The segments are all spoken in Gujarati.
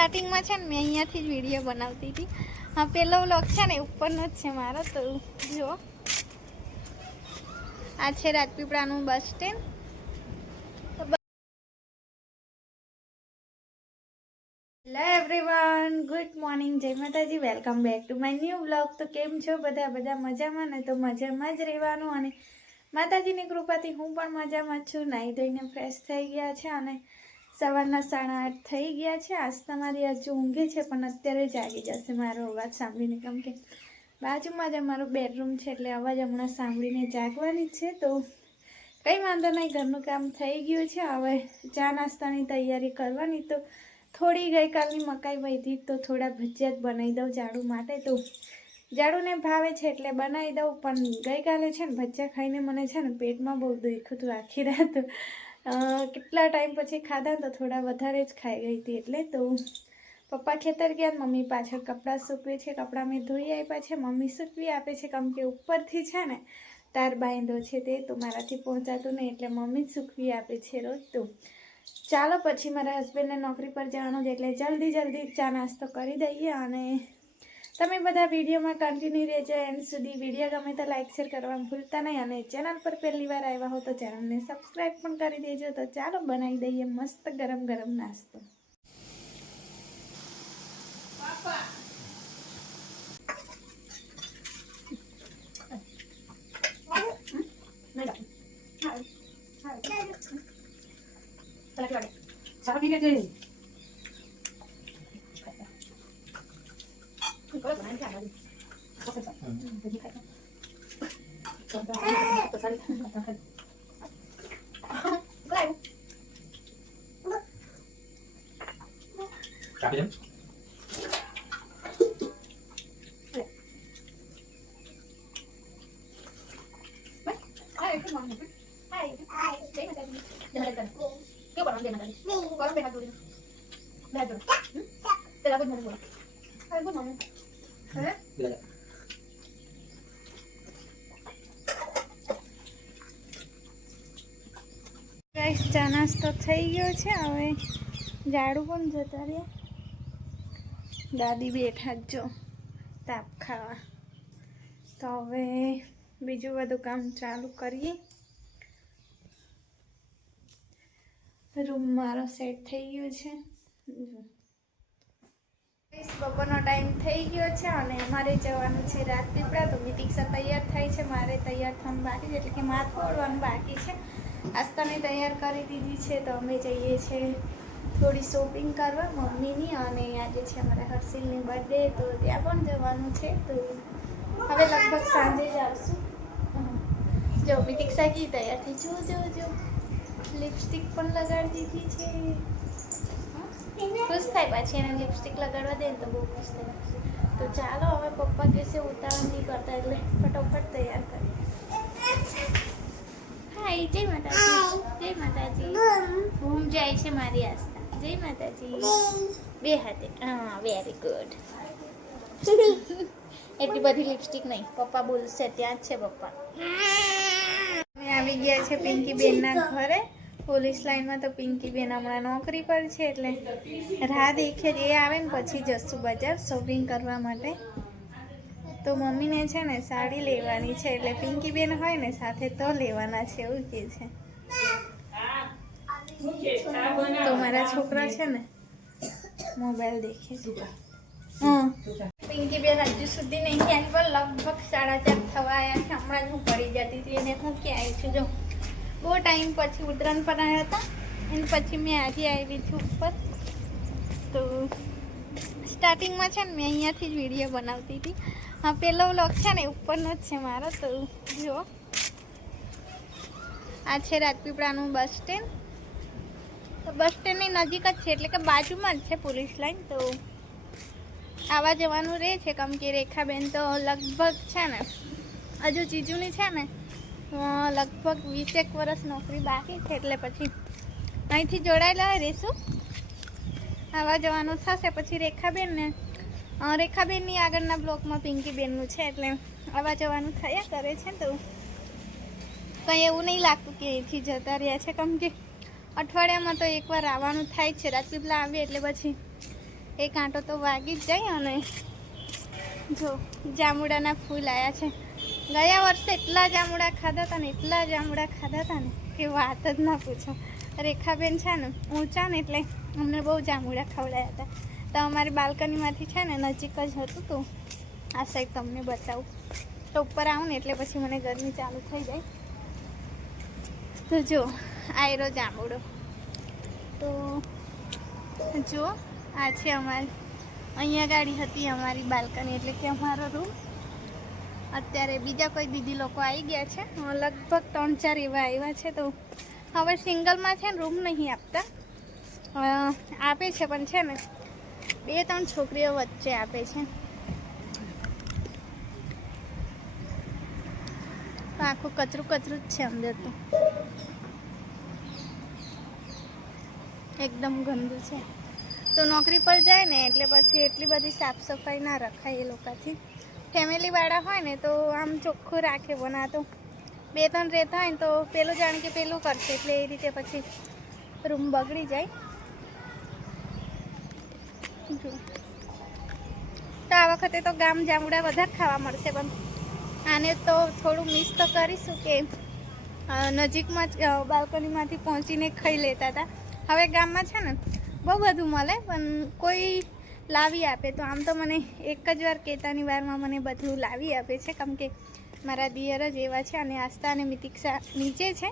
સ્ટાર્ટિંગમાં છે ને મેં અહીંયાથી જ વિડીયો બનાવતી હતી. હા, પહેલો વ્લોગ છે ને ઉપરનો જ છે મારો. તો જુઓ, આ છે રાજપીપળાનું bus stand. Hello everyone, good morning, જય માતાજી, welcome back to my new vlog. તો કેમ છો બધા મજામાં ને? તો મજામાં જ રહેવાનું, અને માતાજીની કૃપાથી હું પણ મજામાં છું. નાહી ધોઈને ફ્રેશ થઈ ગયા છે અને સવારના 8:30 થઈ ગયા છે. આજ તમારી હજુ ઊંઘે છે પણ અત્યારે જાગી જશે મારો અવાજ સાંભળીને, કેમ કે બાજુમાં જ અમારો બેડરૂમ છે એટલે અવાજ હમણાં સાંભળીને જાગવાની જ છે. તો કંઈ વાંધો નહીં, ઘરનું કામ થઈ ગયું છે. હવે ચા નાસ્તાની તૈયારી કરવાની. તો થોડી ગઈકાલની મકાઈ વધી તો થોડા ભજીયા જ બનાવી દઉં જાડુ માટે. તો જાડુને ભાવે છે એટલે બનાવી દઉં, પણ ગઈકાલે છે ને ભજીયા ખાઈને મને છે ને પેટમાં બહુ દુખ્યું હતું આખી રાત. કેટલા ટાઈમ પછી ખાધા તો થોડા વધારે જ ખાઈ ગઈ હતી. એટલે તો પપ્પા ખેતર ગયા, મમ્મી પાછળ કપડાં સૂકવે છે. કપડાં મેં ધોઈ આપ્યા છે, મમ્મી સૂકવી આપે છે, કેમ કે ઉપરથી છે ને તાર બાંધો છે તે તો મારાથી પહોંચાતું નહીં, એટલે મમ્મી જ સૂકવી આપે છે રોજ. તો ચાલો, પછી મારા હસબન્ડને નોકરી પર જવાનું છે એટલે જલ્દી ચા નાસ્તો કરી દઈએ. અને તમે બધા વિડીયોમાં કન્ટિન્યુ રહેજો એન્ડ સુધી. વિડીયો ગમે તો લાઈક શેર કરવાનું ભૂલતા નહીં, અને ચેનલ પર પહેલી વાર આવ્યા હો તો ચેનલને સબસ્ક્રાઈબ પણ કરી દેજો. તો ચાલો બનાવી દઈએ મસ્ત ગરમ ગરમ નાસ્તો. ચા નાસ્તો થઈ ગયો છે. હવે ઝાડુ પણ જતા રહ્યા, દાદી બેઠા જ જો તાપ ખાવા. તો હવે બીજું બધું કામ ચાલુ કરીએ. રૂમ મારો સેટ થઈ ગયો છે. બપોરનો ટાઈમ થઈ ગયો છે અને અમારે જવાનું છે રાજપીપળા. તો મિતિક્ષા તૈયાર થાય છે, મારે તૈયાર થવાનું બાકી છે, એટલે કે માથું ઓળવાનું બાકી છે. આસ્તાને તૈયાર કરી દીધી છે. તો અમે જઈએ છીએ થોડી શોપિંગ કરવા મમ્મીની, અને આજે છે અમારા હર્ષિલની બર્થડે, તો ત્યાં પણ જવાનું છે. તો હવે લગભગ સાંજે જ આવશું. જો મિતિક્ષા કી તૈયાર થઈ, જો લિપસ્ટિક પણ લગાડી દીધી છે. ખુશ થાય, પાછી એને લિપસ્ટિક લગાડવા દે તો બહુ ખુશ થાય. તો ચાલો હવે પપ્પા કહેશે ઉતાવળ નહીં કરતા, એટલે ફટોફટ તૈયાર કરીએ. હાય, જય માતાજી, જય માતાજી. ઘૂમ જાય છે મારી આસ્થા. જય માતાજી, બે હાથે. હા, વેરી ગુડ. એટલી બધી લિપસ્ટિક નહીં, પપ્પા બોલશે ત્યાં જ છે પપ્પા. અમે આવી ગયા છે પિંકી બેનના ઘરે પોલીસ લાઈનમાં. તો પિંકી બેન હમણાં નોકરી પર છે એટલે રાહ દેખે જ એ આવે ને પછી જશું બજાર શોપિંગ કરવા માટે. તો મમ્મીને છે ને સાડી લેવાની છે, એટલે પિંકી બેન હોય ને સાથે તો લેવાના છે એવું કહે છે. તો મારા છોકરા છે ને મોબાઈલ દેખે છે. પિંકી બેન હજુ સુધી નહીં આવી, પણ લગભગ 4:30 થવા આવ્યા છે. હમણાં જ હું પડી જતી હતી અને હું ક્યાં આવી છું. જો બહુ ટાઈમ પછી ઉતરાણ પર આવ્યા હતા, અને પછી મેં આજે આવી છું ઉપર. તો સ્ટાર્ટિંગમાં છે ને મેં અહીંયાથી જ વિડીયો બનાવતી હતી. હા, પહેલો વ્લોગ છે ને ઉપરનો જ છે મારો. તો જુઓ, આ છે રાજપીપળાનું બસ સ્ટેન્ડ. તો બસ સ્ટેન્ડની નજીક જ છે, એટલે કે બાજુમાં જ છે પોલીસ લાઈન. તો આવા જવાનું રહે છે, કેમ કે રેખાબેન તો લગભગ છે ને હજુ જીજુની છે ને લગભગ 20 વર્ષ નોકરી બાકી છે, એટલે પછી અહીંથી જોડાયેલા રહીશું. આવા જવાનું થશે. પછી રેખાબેનની આગળના બ્લોકમાં પિંકીબેનનું છે, એટલે આવા જવાનું થયા કરે છે. તો કંઈ એવું નહીં લાગતું કે અહીંથી જતા રહ્યા છે, કેમ કે અઠવાડિયામાં તો એકવાર આવવાનું થાય જ છે. રાજપીપળા આવીએ એટલે પછી એક આંટો તો વાગી જ જાય. અને જો જાંબુડાના ફૂલ આવ્યા છે. ગયા વર્ષે એટલા જાંબુડા ખાધા હતા ને કે વાત જ ના પૂછો. રેખાબેન છે ને ઊંચા ને એટલે અમને બહુ જાંબુડા ખવડાયા હતા. તો અમારી બાલ્કનીમાંથી છે ને નજીક જ હતું. તો આ સાઈડ તમને બતાવું. તો ઉપર આવું ને એટલે પછી મને ગરમી ચાલુ થઈ જાય. તો જો આયરો જાંબુડો. તો જો આ છે અમારી, અહીંયા ગાડી હતી અમારી બાલ્કની, એટલે કે અમારો રૂમ. અત્યારે બીજા કોઈ દીદી લોકો આવી ગયા છે, લગભગ 3-4 એવા આવ્યા છે. તો હવે સિંગલમાં છે ને રૂમ નહીં આપતા, આપે છે પણ છે ને 2-3 છોકરીઓ વચ્ચે આપે છે. તો આખું કચરું જ છે અંદર. તો એકદમ ગંદુ છે. તો નોકરી પર જાય ને એટલે પછી એટલી બધી સાફ સફાઈ ના રખાય એ લોકોથી. ફેમિલીવાળા હોય ને તો આમ ચોખ્ખું રાખે. પણ આ તો 2-3 રહેતા હોય ને તો પેલું જાણે કે પેલું કરશે, એટલે એ રીતે પછી રૂમ બગડી જાય. તો આ વખતે તો ગામ જાંબુડા વધારે ખાવા મળશે. પણ આને તો થોડું મિસ તો કરીશું કે નજીકમાં જ બાલ્કનીમાંથી પહોંચીને ખાઈ લેતા હતા. હવે ગામમાં છે ને બહુ બધું મળે, પણ કોઈ લાવી આપે. તો આમ તો મને એક જ વાર કહેતાની વારમાં મને બધું લાવી આપે છે, કેમ કે મારા દિયર જ એવા છે. અને આસ્થા અને મિતિક્ષા નીચે છે.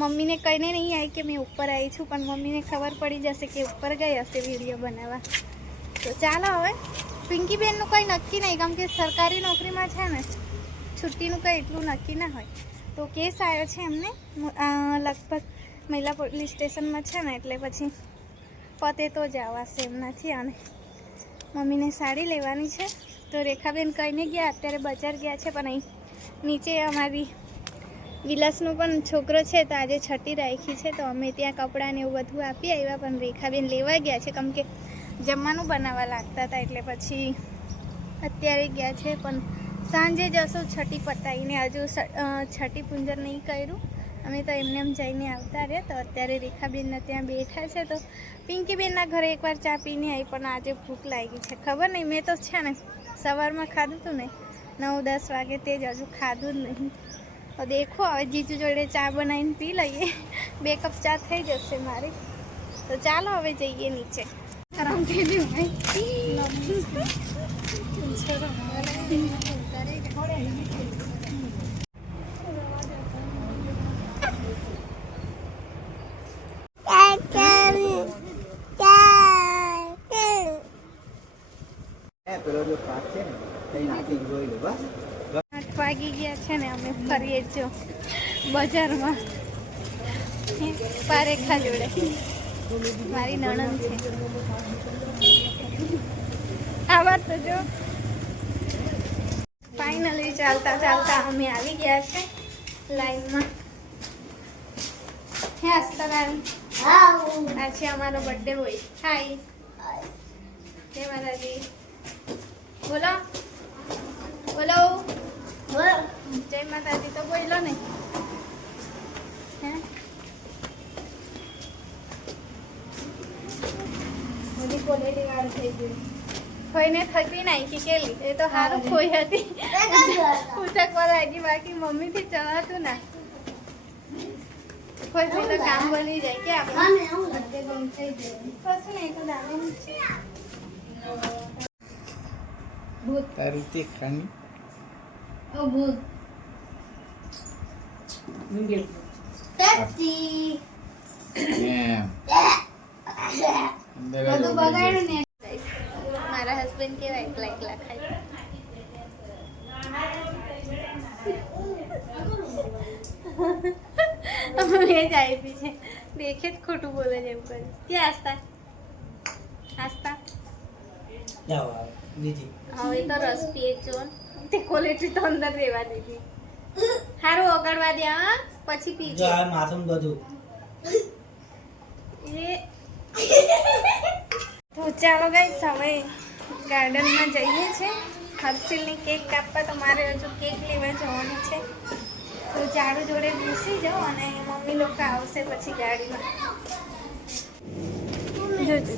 મમ્મીને કહીને નહીં આવી કે મેં ઉપર આવી છું, પણ મમ્મીને ખબર પડી જશે કે ઉપર ગઈ હશે વિડીયો બનાવવા. તો ચાલો હવે. પિંકીબેનનું કંઈ નક્કી નહીં, કેમ કે સરકારી નોકરીમાં છે ને છુટ્ટીનું કંઈ એટલું નક્કી ના હોય. તો કેસ આવ્યો છે એમને, લગભગ મહિલા પોલીસ સ્ટેશનમાં છે ને, એટલે પછી પતે તો જ આવશે એમ નથી. અને મમ્મીને સાડી લેવાની છે. તો રેખાબેન કહીને ગયા, અત્યારે બજાર ગયા છે. પણ અહીં નીચે અમારી વિલાસનો પણ છોકરો છે, તો આજે છઠ્ઠી રાખી છે. તો અમે ત્યાં કપડાં ને એવું બધું આપી આવ્યા. પણ રેખાબેન લેવા ગયા છે, કેમ કે જમવાનું બનાવવા લાગતા હતા, એટલે પછી અત્યારે ગયા છે. પણ સાંજે જશું છઠ્ઠી પતાવીને. હજુ છઠ્ઠી પૂંજર નહીં કર્યું. અમે તો એમ જઈને આવતા રહ્યા. તો અત્યારે રેખાબેનના ત્યાં બેઠા છે. તો પિંકીબેનના ઘરે એકવાર ચા પીને આવી, પણ આજે ભૂખ લાગી છે. ખબર નહીં, મેં તો છે ને સવારમાં ખાધું હતું ને 9-10 વાગે, તે જ હજુ ખાધું જ નહીં. તો દેખો હવે જીજુ જોડે ચા બનાવીને પી લઈએ. 2 કપ ચા થઈ જશે મારી. તો ચાલો હવે જઈએ નીચે. આરામ થઈ ગયું પેલો જો પાક છે ને કઈ નાખી જોઈ લે બસ. 8 વાગી ગયા છે ને, અમે ફરીએ જો બજારમાં પારેખા જોડે. મારી નણંદ છે. આવા તો જો ફાઇનલી ચાલતા અમે આવી ગયા છે લાઈનમાં. હે અસ્તરાલ, આ છે અમારો બર્થડે બોય. હાય જય માતાજી. બોલો બોલો જય માતાજી તો બોલો ને. હે બધી કોલેટી વાર થઈ ગઈ. કોઈને થકી નાખી કેલી, એ તો સારું કોઈ હતી પૂછકવા લાગી. બાકી મમ્મીથી ચલાતું ના. કોઈ તો કામ બની જાય કે આપણે કશું નહીં. તો દાદા ભૂત તારી તે ખાની ઓ ભૂત ટેસ્ટી એમ બધું બગાડ્યું ને. મારા હસબન્ડ કેવા એકલા ખાય. મેં જ આપી છે. દેખે જ ખોટું બોલે છે એવું કરે. ક્યાં આસ્તા હવે તો રસ પીએ જો. તે ક્વોલિટી તો અંદર રહેવા દીધી. સારું ઓગળવા દે, હા પછી પીજે. માથું બધું તો ચાલો ગાઈસ, હવે ગાર્ડનમાં જઈએ છે. હર્ષિલની કેક કાપવા. તો મારે હજુ કેક લેવા જવાનું છે. તો ઝાડુ જોડે બેસી જાઓ અને મમ્મી લોકો આવશે પછી ગાડીમાં. જોજો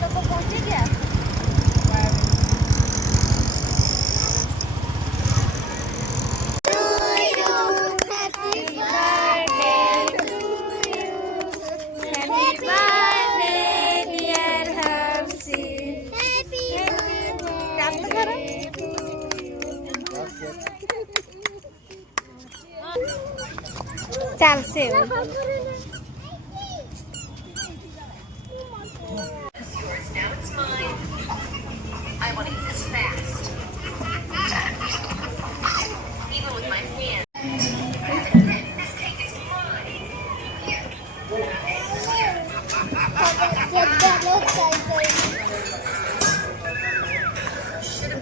લોકો પહોંચી ગયા. ચાલશે એવું.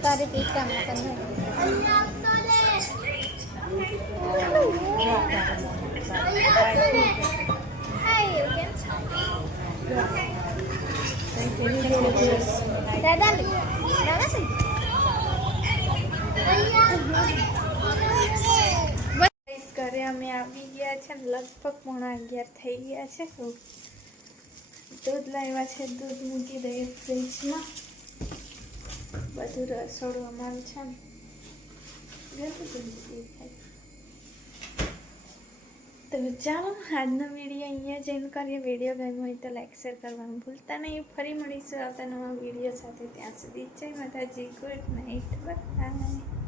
તારે પીકા ઘરે અમે આવી ગયા છે. લગભગ 11:30 થઈ ગયા છે. તો દૂધ લાવ્યા છે. દૂધ મૂકી દઈએ ફ્રીજમાં. બધું રસોડું અમારું છે ને તો ચાલો આજનો વિડીયો અહીંયા જ એન્ડ કરીએ. વિડીયો ગમ્યો હોય તો લાઈક શેર કરવાનું ભૂલતા નહીં. ફરી મળીશું આવતા નવા વિડીયો સાથે. ત્યાં સુધી જય માતાજી. Good night. બાય.